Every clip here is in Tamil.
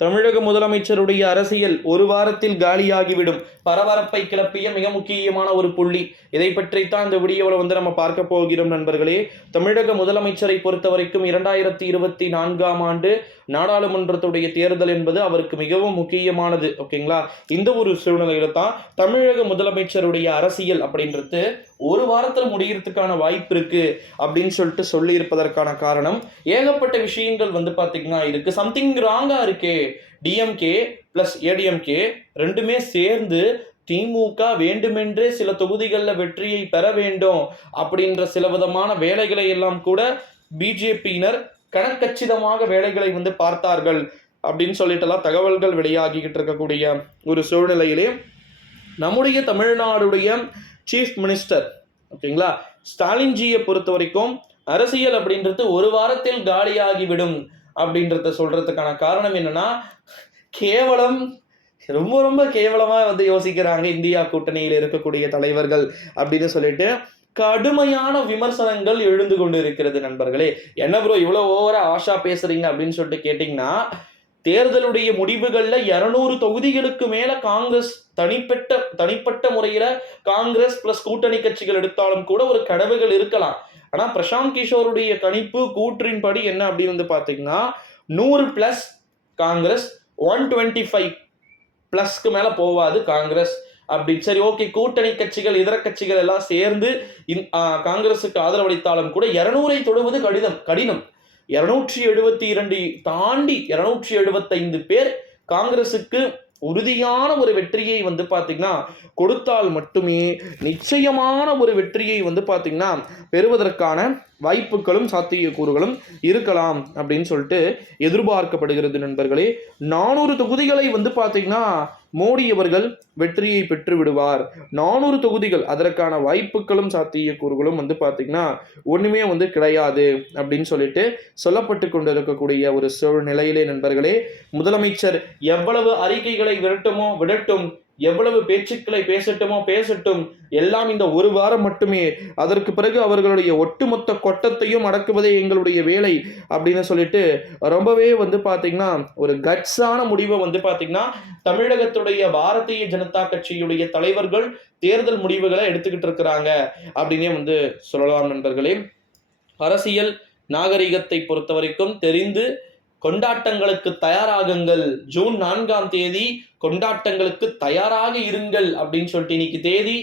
தமிழக முதலமைச்சருடைய அரசியல் ஒரு வாரத்தில் காலியாகிவிடும். பரபரப்பை கிளப்பிய மிக முக்கியமான ஒரு புள்ளி. இதை பற்றித்தான் இந்த வீடியோவில் நம்ம பார்க்க போகிறோம் நண்பர்களே. தமிழக முதலமைச்சரை பொறுத்த வரைக்கும் 2024ஆம் ஆண்டு நாடாளுமன்றத்துடைய தேர்தல் என்பது அவருக்கு மிகவும் முக்கியமானது. ஓகேங்களா? இந்த ஒரு சூழ்நிலையில தான் தமிழக முதலமைச்சருடைய அரசியல் அப்படின்றது ஒரு வாரத்தில் முடிகிறதுக்கான வாய்ப்பு இருக்கு அப்படின்னு சொல்லிட்டு சொல்லி இருப்பதற்கான காரணம் ஏகப்பட்ட விஷயங்கள் பாத்தீங்கன்னா இருக்கு. சம்திங் ராங்கா இருக்கே. டிஎம்கே பிளஸ் ஏடிஎம்கே ரெண்டுமே சேர்ந்து திமுக வேண்டுமென்றே சில தொகுதிகளில் வெற்றியை பெற வேண்டும் அப்படின்ற சில விதமான வேலைகளை எல்லாம் கூட பிஜேபியினர் கணக்கச்சிதமாக வேலைகளை பார்த்தார்கள் அப்படின்னு சொல்லிட்டுலாம் தகவல்கள் வெளியாகிக்கிட்டு இருக்கக்கூடிய ஒரு சூழ்நிலையிலே நம்முடைய தமிழ்நாடுடைய சீஃப் மினிஸ்டர் ஓகேங்களா ஸ்டாலின்ஜியை பொறுத்த வரைக்கும் அரசியல் அப்படின்றது ஒரு வாரத்தில் காலியாகிவிடும் அப்படின்றத சொல்றதுக்கான காரணம் என்னன்னா, கேவலம் ரொம்ப ரொம்ப கேவலமா யோசிக்கிறாங்க இந்தியா கூட்டணியில் இருக்கக்கூடிய தலைவர்கள் அப்படின்னு சொல்லிட்டு கடுமையான விமர்சனங்கள் எழுந்து கொண்டு இருக்கிறது நண்பர்களே. என்ன ப்ரோ இவ்வளவு ஓவரா ஆஷா பேசுறீங்க அப்படின்னு சொல்லிட்டு கேட்டீங்கன்னா, தேர்தலுடைய முடிவுகள்ல 200 தொகுதிகளுக்கு மேல காங்கிரஸ் தனிப்பட்ட முறையில காங்கிரஸ் பிளஸ் கூட்டணி கட்சிகள் எடுத்தாலும் கூட ஒரு கடவுகள் இருக்கலாம். ஆனா பிரசாந்த் கிஷோருடைய கணிப்பு கூற்றின்படி என்ன அப்படின்னு பாத்தீங்கன்னா 100+ காங்கிரஸ், 125 பிளஸ்க்கு மேல போவாது காங்கிரஸ் அப்படி. சரி ஓகே, கூட்டணி கட்சிகள் இதர கட்சிகள் எல்லாம் சேர்ந்து காங்கிரசுக்கு ஆதரவளித்தாலும் கூட 200ஐ தொடுவது கடினம். 272 தாண்டி 275 பேர் காங்கிரசுக்கு உறுதியான ஒரு வெற்றியை பாத்தீங்கன்னா கொடுத்தால் மட்டுமே நிச்சயமான ஒரு வெற்றியை பாத்தீங்கன்னா பெறுவதற்கான வாய்ப்புகளும் சாத்தியக்கூறுகளும் இருக்கலாம் அப்படின்னு சொல்லிட்டு எதிர்பார்க்கப்படுகிறது நண்பர்களே. 400 தொகுதிகளை பாத்தீங்கன்னா மோடி அவர்கள் வெற்றியை பெற்று விடுவார். 400 தொகுதிகள் அதற்கான வாய்ப்புகளும் சாத்தியக்கூறுகளும் பாத்தீங்கன்னா ஒண்ணுமே கிடையாது அப்படின்னு சொல்லிட்டு சொல்லப்பட்டு கொண்டிருக்கக்கூடிய ஒரு சூழ்நிலையிலே நண்பர்களே, முதலமைச்சர் எவ்வளவு அறிக்கைகளை விடட்டும், எவ்வளவு பேச்சுக்களை பேசட்டும், எல்லாம் இந்த ஒரு வாரம் மட்டுமே. அதற்கு பிறகு அவர்களுடைய ஒட்டுமொத்த கொட்டத்தையும் அடக்குவதே எங்களுடைய வேலை அப்படின்னு சொல்லிட்டு ரொம்பவே பாத்தீங்கன்னா ஒரு கட்ஸான முடிவை பாத்தீங்கன்னா தமிழகத்துடைய பாரதிய ஜனதா கட்சியுடைய தலைவர்கள் தேர்தல் முடிவுகளை எடுத்துக்கிட்டு இருக்கிறாங்க அப்படின்னே சொல்லலாம் நண்பர்களே. அரசியல் நாகரிகத்தை பொறுத்த வரைக்கும் தெரிந்து கொண்டாட்டங்களுக்கு தயாராகுங்கள். ஜூன் 4ஆம் தேதி கொண்டாட்டங்களுக்கு தயாராக இருங்கள் அப்படின்னு சொல்லிட்டு இன்னைக்கு தேதி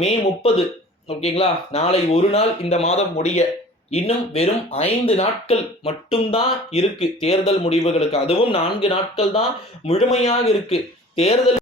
மே 30. ஓகேங்களா? நாளை ஒரு நாள் இந்த மாதம் முடிய இன்னும் வெறும் 5 நாட்கள் மட்டும்தான் இருக்கு தேர்தல் முடிவுகளுக்கு. அதுவும் 4 நாட்கள் தான் முழுமையாக இருக்கு தேர்தல்.